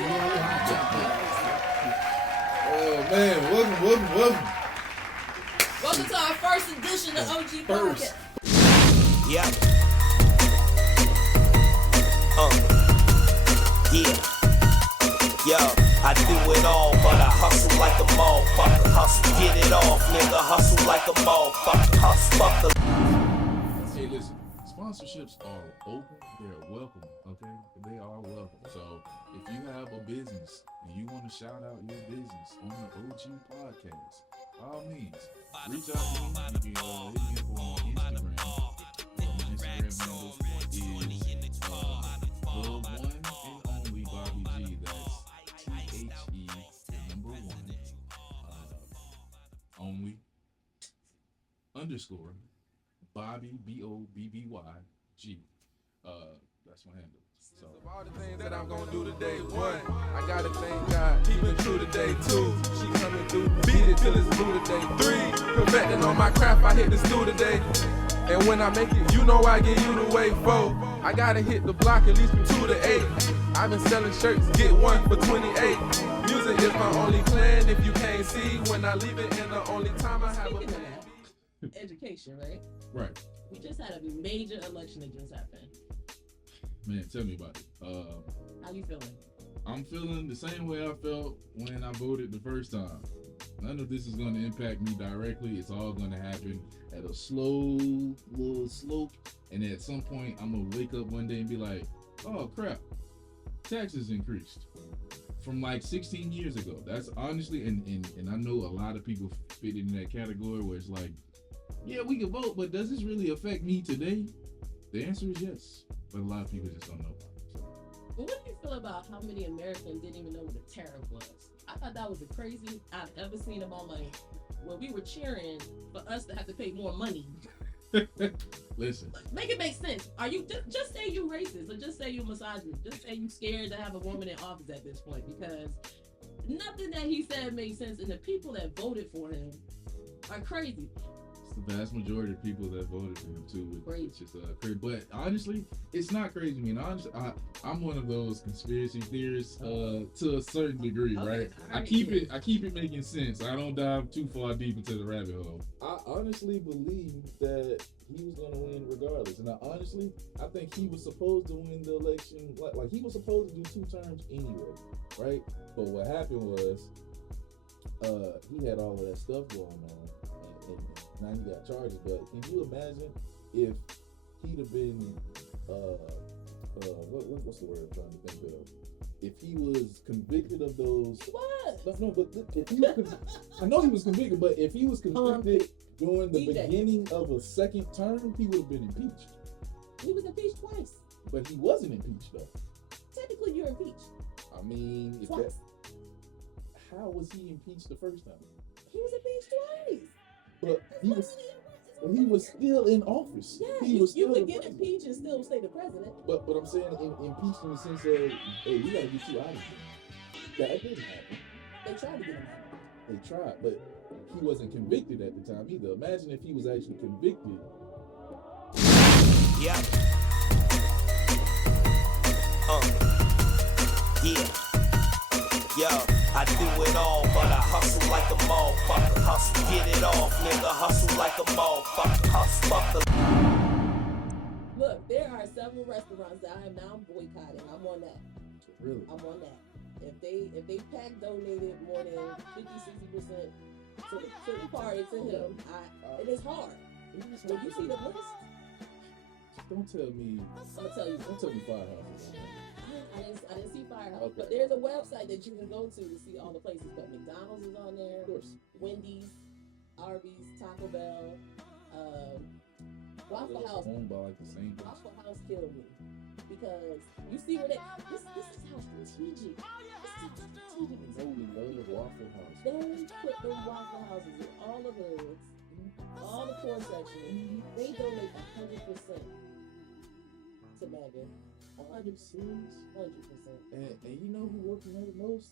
Oh man, welcome. Welcome to our first edition of OG Podcast. Yeah. Yeah. Yo, I do it all, but I hustle like a motherfucker. Hustle, get it off, nigga. Hustle like a motherfucker. Hustle, fuck the. Hey, listen, sponsorships are open. They're welcome, okay? They are welcome. So if you have a business and you want to shout out your business on the OG Podcast, by all means, reach out to me. You can hit me up on Instagram. My Instagram handle is the one and only Bobby G. That's THE number one only underscore Bobby BOBBY G. That's my handle. So of all the things that I'm gonna do today, one, I gotta thank God, keeping true today. Two, she coming through, beat it till it's blue today. Three, perfecting on my craft, I hit the stool today. And when I make it, you know I give you the way. Four, I gotta hit the block at least from 2 to 8. I've been selling shirts, get one for 28. Music is my only plan. If you can't see, when I leave it, and the only time I have a Speaking plan. of that, education, right? right. We just had a major election that just happened. Man, tell me about it. How you feeling? I'm feeling the same way I felt when I voted the first time. None of this is going to impact me directly. It's all going to happen at a slow little slope. And at some point, I'm going to wake up one day and be like, oh, crap, taxes increased from like 16 years ago. That's honestly, and I know a lot of people fit in that category where it's like, yeah, we can vote, but does this really affect me today? The answer is yes. But a lot of people just don't know. Well, what do you feel about how many Americans didn't even know what a tariff was? I thought that was the craziest I've ever seen in my life. Where we were cheering for us to have to pay more money. Listen. Make it make sense. Are you just say you racist or just say you misogynist? Just say you scared to have a woman in office at this point because nothing that he said made sense, and the people that voted for him are crazy. The vast majority of people that voted for him too, Crazy. which is crazy. But honestly, it's not crazy. I mean, honestly, I'm one of those conspiracy theorists to a certain degree, right? I keep it making sense. I don't dive too far deep into the rabbit hole. I honestly believe that he was going to win regardless, and I think he was supposed to win the election. Like he was supposed to do 2 terms anyway, right? But what happened was, he had all of that stuff going on. And now he got charges, but can you imagine if he'd have been what's the word I'm trying to think of? If he was convicted of those What? no, but if he was I know he was convicted, but if he was convicted during the beginning of a second term, he would have been impeached. He was impeached twice. But he wasn't impeached though. Technically, you're impeached. I mean, Twice. How was he impeached the first time? He was impeached twice. But he was still in office. Yeah, He was you still could the get president. impeached and still stay the president. But I'm saying impeached in the sense of, hey, we gotta get you out of here. That didn't happen. They tried to get him out. They tried, but he wasn't convicted at the time either. Imagine if he was actually convicted. Yeah. Yeah. Yo, I do it all, but I hustle like a motherfucker. Hustle, get it off, nigga. Hustle like a motherfucker. Hustle, fuck the. Look, there are several restaurants that I am now boycotting. I'm on that. Really? I'm on that. If they pack donated more than 50-60% to the party to him, it is hard. When you see the list, Don't tell me. I'm gonna tell you. Don't tell me Firehouse is on there. I didn't see Firehouse, Okay. but there's a website that you can go to see all the places. But McDonald's is on there, Of course. Wendy's, Arby's, Taco Bell, Waffle House. Owned by like the same person. Waffle House killed me because you see where this is how strategic. This is strategic. Holy love Waffle House. They put the Waffle Houses in all the hoods, all the poor sections. They donate 100% to MAGA. 100%. And you know who works there the most?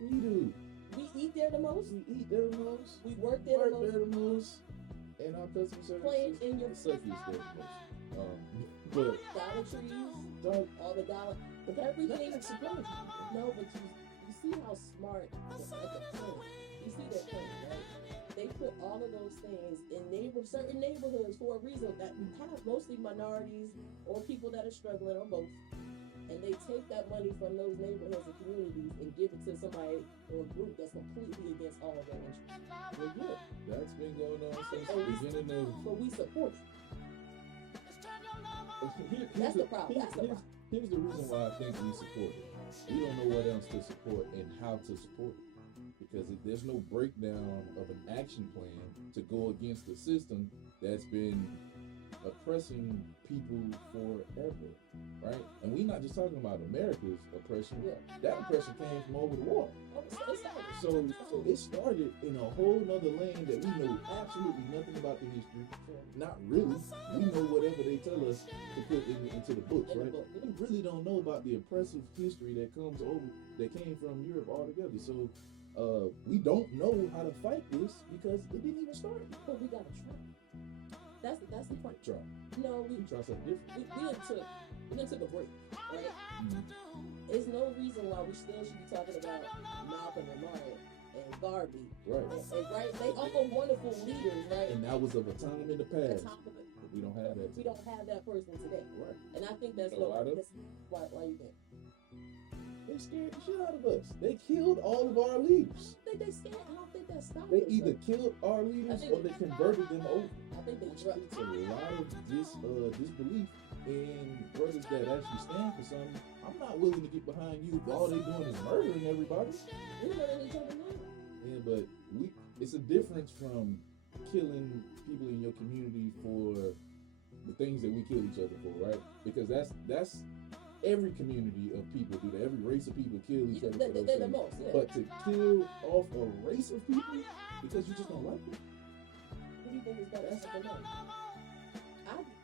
We do. We eat there the most. We eat there the most. We work there the most. most. And our customer service Playing is in your the suckiest there the most. But Dollar Trees, don't all the dollar. But everything is supremacy. No, but you see how smart at the point. You see their plan, right? They put all of those things in certain neighborhoods for a reason that have mostly minorities or people that are struggling or both. And they take that money from those neighborhoods and communities and give it to somebody or a group that's completely against all of their interests. Well, yeah, that's been going on since the beginning of. But we support it. Here's the problem. Here's the reason why I think we support it. We don't know what else to support and how to support it. Because there's no breakdown of an action plan to go against the system that's been oppressing people forever, right? And we're not just talking about America's oppression. Yeah. That oppression came from over the water. So it started in a whole nother lane that we know absolutely nothing about the history. Not really. We know whatever they tell us to put into the books, right? We really don't know about the oppressive history that came from Europe altogether. So we don't know how to fight this because it didn't even start. But we gotta try. That's the point. Try. No, We try something different. we done took a break, right? There's no reason why we still should be talking about Malcolm and Martin and Garvey. Right. And right, they all wonderful leaders, right? And that was of a time in the past. Top of it. But we don't have that. We don't have that person today. Right. And I think that's You know why though? why you think. They scared the shit out of us. They killed all of our leaders. I think they scared. I don't think that's stopping. They either killed our leaders or they converted them over. I think they Which dropped. creates a lot of disbelief in brothers that actually stand for something. I'm not willing to get behind you if all they doing is murdering everybody. We murdering each other now. Yeah, but it's a difference from killing people in your community for the things that we kill each other for, right? Because that's every community of people do that. Every race of people kill each other for those They're the things. most, yeah. But to kill off a race of people because you just don't like them, What do you think is better? That's the money.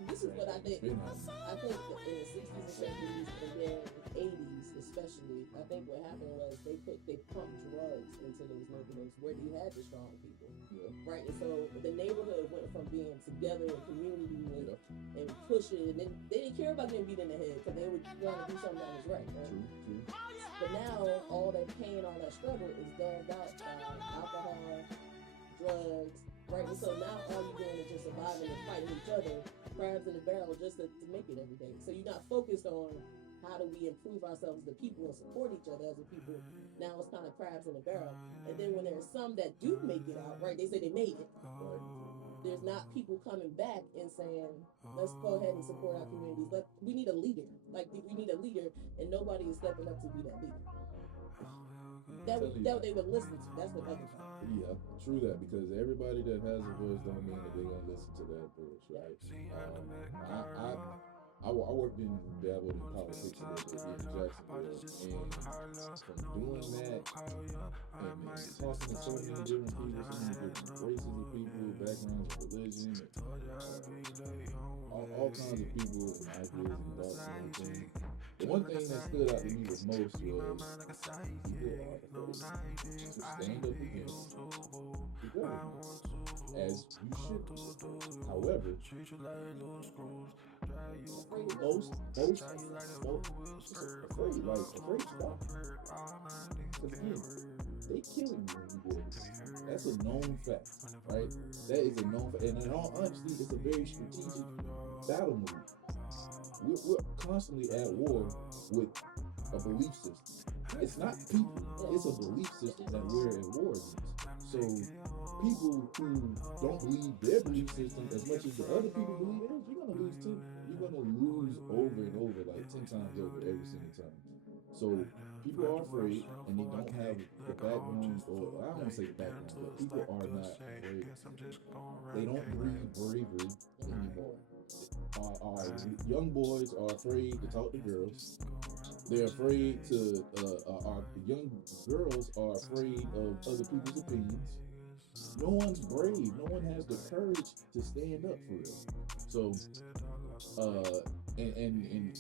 This is what I think. It's been happening. I think that in the 60s and 70s and then 80s especially, I think what happened was they pumped drugs into those neighborhoods where you had the strong people, Yeah. right? And so the neighborhood went from being together in community and pushing, and then they didn't care about getting beat in the head because they were trying to do something that was right, right? True. But now all that pain, all that struggle is done out alcohol, drugs, right? And so now all you're doing is just surviving and fighting each other, crabs in the barrel, just to make it every day. So you're not focused on how do we improve ourselves as a people and support each other as a people. Now it's kind of crabs in the barrel. And then when there's some that do make it out, right? They say they made it. Right. There's not people coming back and saying, let's go ahead and support our communities. But we need a leader. Like we need a leader, and nobody is stepping up to be that leader. That they would listen to. That's what others do. Yeah, true that, because everybody that has a voice don't mean that they're gonna listen to that voice, right? I worked in dabbled in politics a little bit in Jacksonville, and from doing that and talking to so many different people, so many different races of people, backgrounds of religion, and, all kinds of people and ideas and thoughts and everything. The one thing that stood out to me the most was people are afraid to stand up against the government, as you should. However, most afraid to stop. Because again, they kill you when you do this. That's a known fact, right? That is a known fact. And in all honesty, it's a very strategic battle move. We're constantly at war with a belief system. It's not people, it's a belief system that we're at war against. So people who don't believe their belief system as much as the other people believe theirs, you're gonna lose too. You're gonna lose over and over, like 10 times over every single time. So people are afraid, and they don't have the background, or I don't want to say the background, but people are not brave. They don't breed bravery anymore. Our young boys are afraid to talk to girls. They're afraid to, our young girls are afraid of other people's opinions. No one's brave. No one has the courage to stand up for it. So, and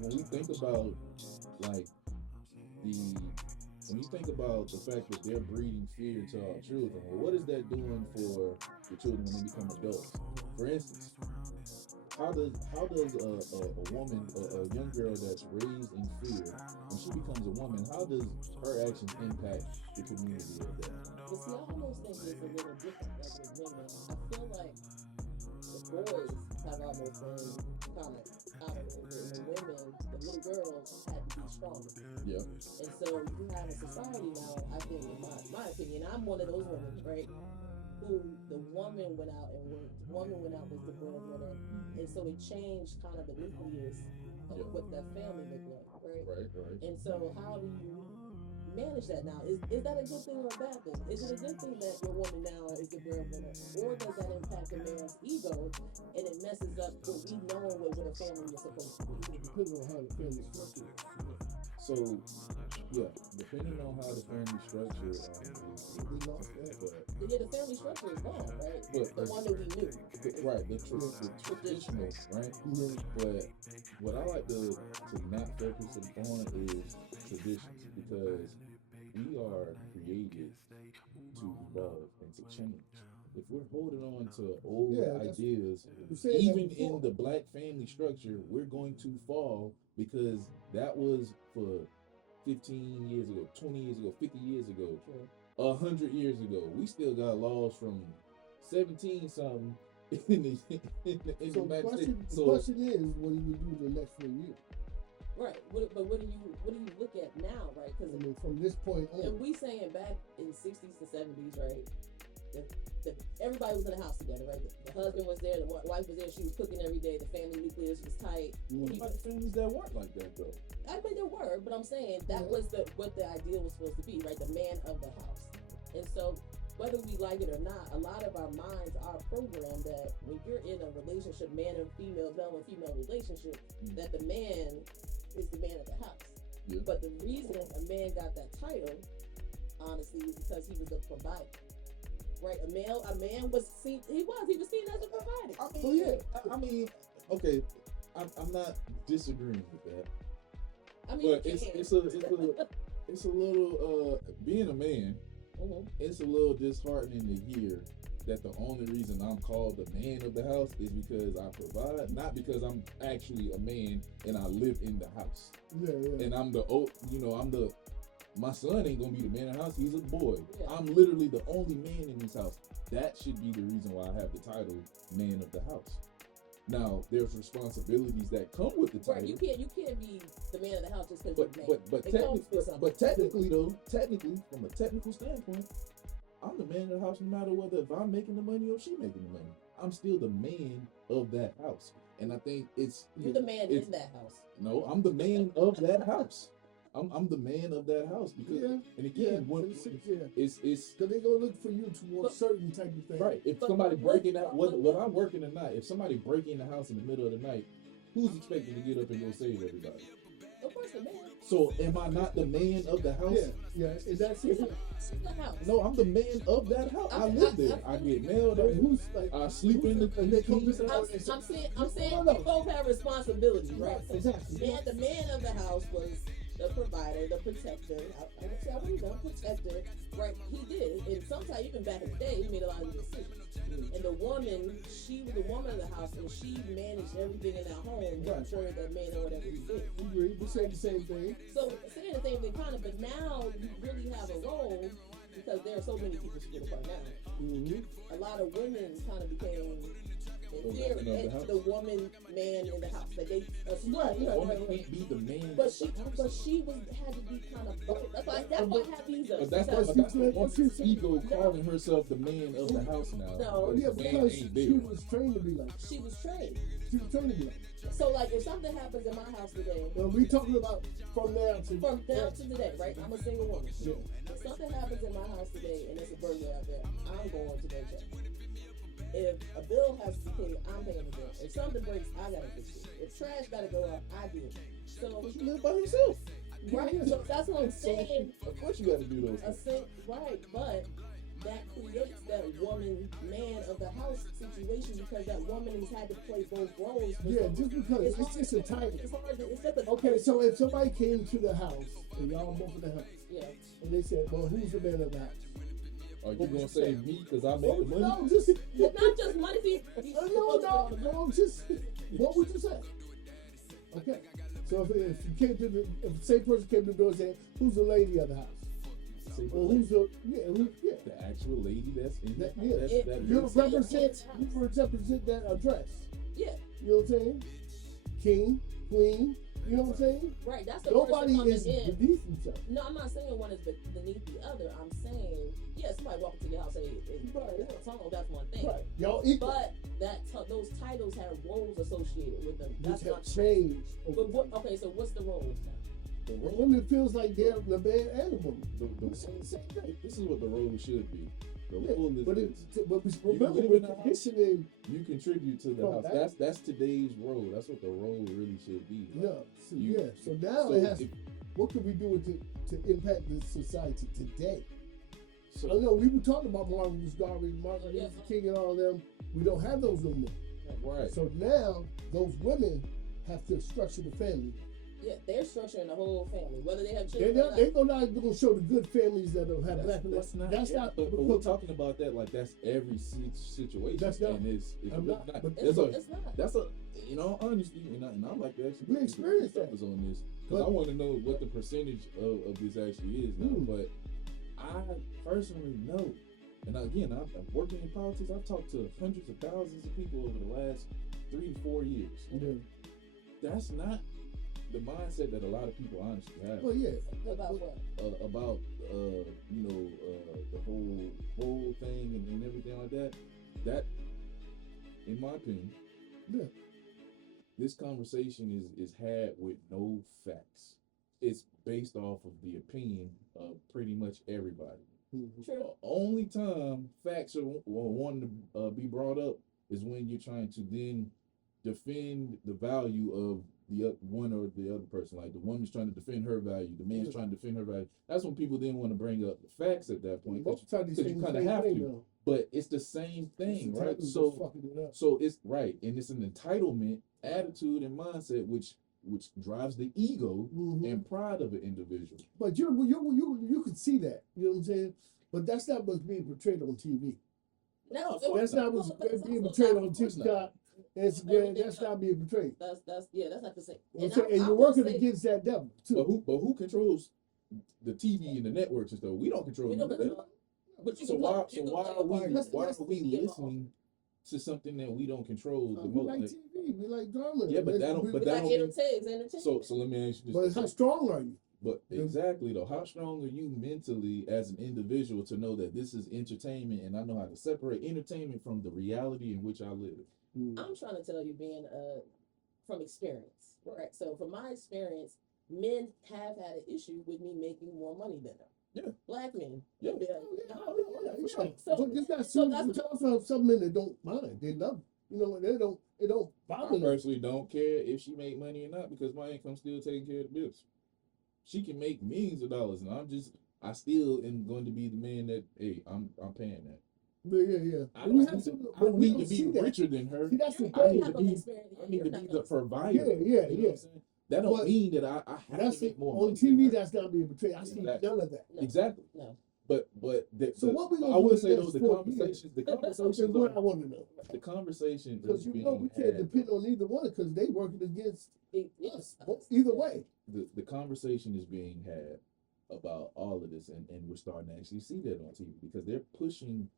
when we think about, like, when you think about the fact that they're breeding fear into our children, well, what is that doing for the children when they become adults? For instance, how does a woman, a young girl that's raised in fear, when she becomes a woman, how does her actions impact the community of that? But see, I almost think it's a little different like with women. I feel like the boys have almost been kind of out of it. And the women, the little girls, had to be stronger. Yeah. And so you have a society now, I think, in my opinion, I'm one of those women, right? Who the woman went out and worked. The woman went out was the breadwinner. And so it changed kind of the nucleus of what that family looked like, right? Right. And so how do you manage that now? Is that a good thing or a bad thing? Is it a good thing that your woman now is the breadwinner? Or does that impact a man's ego and it messes up what we know what a family is supposed to be? Depends on how the family structure is. So, yeah, depending on how the family structure We lost that. But yeah, the family structure is gone, right? But The one that we knew. right, the traditional, right? Yeah. But what I like to not focus on is traditions, because we are created to evolve and to change. If we're holding on to old ideas, You said that even before. in the black family structure, we're going to fall, because that was for 15 years ago, 20 years ago, 50 years ago, 100 years ago. We still got laws from 17 something in the So the United question, States. the question is, what do you do the next 4 years? Right. But what do you look at now, right? I Because mean, from this point if on. we saying back in the 60s to 70s, right? Everybody was in the house together, right? The husband was there, the wife was there, she was cooking every day, the family nucleus was tight. What about the families that weren't like that though? I mean, there were, but I'm saying that was what the ideal was supposed to be, right? The man of the house. And so, whether we like it or not, a lot of our minds are programmed that when you're in a relationship, man and female, male and female relationship, that the man is the man of the house. Yeah. But the reason a man got that title, honestly, is because he was a provider. Right? A man was seen, he was seen as a provider. I mean, okay, I'm not disagreeing with that. I mean, But it's a little being a man, it's a little disheartening to hear that the only reason I'm called the man of the house is because I provide, not because I'm actually a man and I live in the house. Yeah. And my son ain't gonna be the man of the house, he's a boy. Yeah. I'm literally the only man in this house. That should be the reason why I have the title man of the house. Now, there's responsibilities that come with the title. Right, you can't be the man of the house just because you're man. But technically, from a technical standpoint, I'm the man of the house no matter whether if I'm making the money or she making the money. I'm still the man of that house. And I think you're the man in that house. No, I'm the man of that house. I'm the man of that house because, and again, it's because they're gonna look for you towards certain type of thing. Right. If somebody breaking out, whether I'm working or not, if somebody breaking the house in the middle of the night, who's expected to get up and go save everybody? Of course, the man. So am I not the man of the house? Yeah. Is that the house? No, I'm the man of that house. I live there. I get mailed there. I sleep in the king's house. I'm saying we both have responsibilities, right? Exactly. The man of the house was the provider, the protector. I wouldn't know, protector, right? He did. And sometimes, even back in the day, he made a lot of decisions. And the woman, she was the woman of the house, and she managed everything in that home, making sure that man or whatever he did. We saying the same thing. So, saying the same thing, kind of, but now you really have a role because there are so many people split apart now. A lot of women kind of became, in theory, the woman, man in the house. Like they, woman can't be the man. But she had to be kind of both. That's why I have these. But that's the woman's ego calling herself the man of the house now. No, because she was trained to be like. She was trained. She was trained to be like. So, like, if something happens in my house today, we talking about from now to today, right? I'm a single woman. Yeah. If something happens in my house today and there's a burglar out there, I'm going to go check. If a bill has to be paid, I'm paying the bill. If something breaks, I gotta fix it. If trash gotta go out, I do it. So she live by herself. Right. So that's what I'm saying. Of course you gotta do those things. Right, but that creates that woman, man of the house situation because that woman has had to play both roles. Yeah, just because it's just a title. It's hard to, it's just a, okay, so if somebody came to the house and y'all both in the house, yeah, and they said, "Well, who's the man of the house?" Are you gonna say me because I make Oh, the money? no, just Not just money. no, just what would you say? Okay, so if you came to if the same person came to the door and said, "Who's the lady of the house?" Say Or who's the yeah. the actual lady that's in That, the yeah. that's, that You makes- represent that address. Yeah, You know what I'm saying? King, queen. You know what I'm saying? right. That's the Nobody person is coming in. beneath each other. No, I'm not saying one is beneath the other. I'm saying, yeah, somebody walk into your house and say, that's one thing. Right. Y'all equal. But those titles have roles associated with them. Which That's have not changed. But okay, so what's the roles now? the The role- woman feels like they're the man and the woman. the- Same thing. this is what the role should be. The Yeah, role is but this. we remember live we're in a house? conditioning. You contribute to the From house. that- That's today's role. That's what the role really should be. No, so, You- yeah. So now so it has. if- What can we do to impact the society today? So I know we were talking about Martin Luther Garvey, Martin Yeah. Luther King, and all of them. We don't have those no more. right. So now those women have to structure the family. Yeah, they're structuring the whole family, whether they have They're children. not, they're not going to show the good families that don't have black. That's not. That's not. But we're talking about that like that's every situation. That's not- And it's I'm really not- but That's it's not. That's a. You know, honestly, and I like to actually. We experienced that. Focus on this because I But- want to know what the percentage of this actually is now. Mm. But I personally know, and again, I'm working in politics. I've talked to hundreds of thousands of people over the last 3 to 4 years. Yeah. That's not the mindset that a lot of people honestly have. Well, yeah. About what? About the whole thing and everything like that. That, in my opinion, Yeah. this conversation is had with no facts. It's based off of the opinion of pretty much everybody. Mhm. True. Only time facts are wanting to be brought up is when you're trying to then defend the value of the one or the other person. Like the woman's trying to defend her value, the man's trying to defend her value. That's when people then want to bring up the facts at that point. Most of the time, these Because you things kind of same have thing, to. though. But it's the same thing, It's right? just So fucking it up. so it's right, and it's an entitlement attitude and mindset which drives the ego Mhm. and pride of an individual. But you can see that. You know what I'm saying? But that's not what's being portrayed on TV. No, That's not what's but it's being also portrayed not- on course not. TikTok, Instagram. Everything That's else. not being portrayed. That's not the same. And, I you're will working say- against that devil too. But who controls the TV and the networks and stuff? We don't control We none don't of that. control- But you So can why look- you can why look are we at- Let's- why let's are we get listening to something that we don't control the We most? like Like, TV. We like drama. Yeah, but that don't- We- but We that like don't mean- entertainment. so let me ask you But this. how strong are you? But exactly though, how strong are you mentally as an individual to know that this is entertainment and I know how to separate entertainment from the reality in which I live? I'm trying to tell you, being from experience, right? So from my experience, men have had an issue with me making more money than them. Yeah. Black men. Yeah. they'll be like, Yeah, "No, yeah. So- But there's not so some, that's- but you also have some men that don't mind. They love it. You know, they don't I bother them. personally don't care if she make money or not because my income's still taking care of the bills. She can make millions of dollars and I still am going to be the man that, hey, I'm paying that. Yeah. I And you don't have need to, to, I but don't we need don't to see be that. richer than her. See, that's the You I need thing. to have be- experience. I need to You're be not the gonna- provider. Yeah. You know what I'm saying? That don't But mean that I have That's to make more on money TV. than her. That's not being portrayed. I see Exactly. none of that. No. Exactly. No. But So what we gonna I do would in say the though next the 4 conversations That's what I want to know. the conversation Because is you being know we can't had. depend on either one because they working against Yes. us. Either way. The conversation is being had about all of this and we're starting to actually see that on TV because they're pushing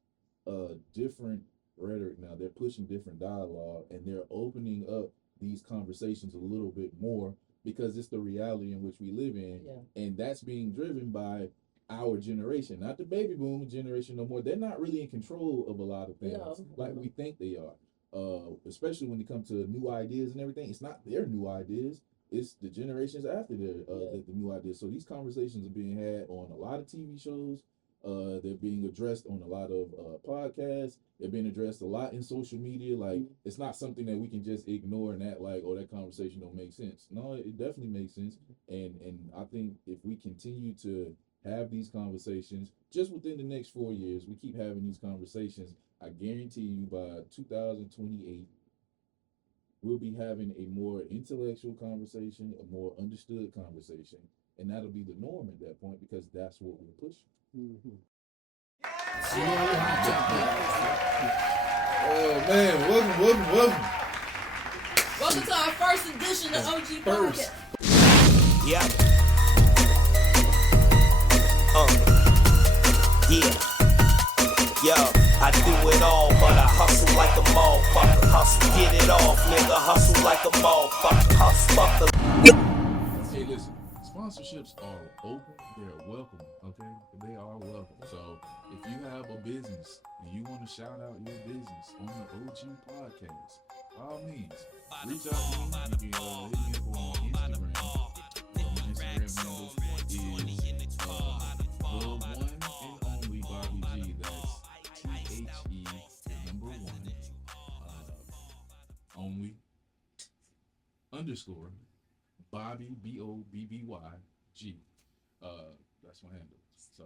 different rhetoric now. They're pushing different dialogue and they're opening up these conversations a little bit more because it's the reality in which we live in. Yeah. And that's being driven by our generation, not the baby boom generation no more. They're not really in control of a lot of things No. like we think they are. Especially when it comes to new ideas and everything. It's not their new ideas. It's the generations after their the new ideas. So these conversations are being had on a lot of TV shows. They're being addressed on a lot of podcasts. They're being addressed a lot in social media. Like it's not something that we can just ignore and act like, oh, that conversation don't make sense. No, it definitely makes sense. And I think if we continue to have these conversations just within the next 4 years, we keep having these conversations, I guarantee you by 2028, we'll be having a more intellectual conversation, a more understood conversation, and that'll be the norm at that point because that's what we're pushing. Mhm. Oh man, welcome. Welcome to our first edition of OG Podcast. Yeah. Yeah. Yo, I do it all, but I hustle like a motherfucker. Hustle, get it off, nigga. Hustle like a motherfucker. Hustle, fuck the. Hey, listen, sponsorships are open. They're welcome, okay? They are welcome. So if you have a business and you want to shout out your business on the OG podcast, by all means, reach out to me. You can hit me up on Instagram. My Instagram handle is the one and only Bobby G. That's THE number 1 only underscore Bobby BOBBY G. That's my handle. So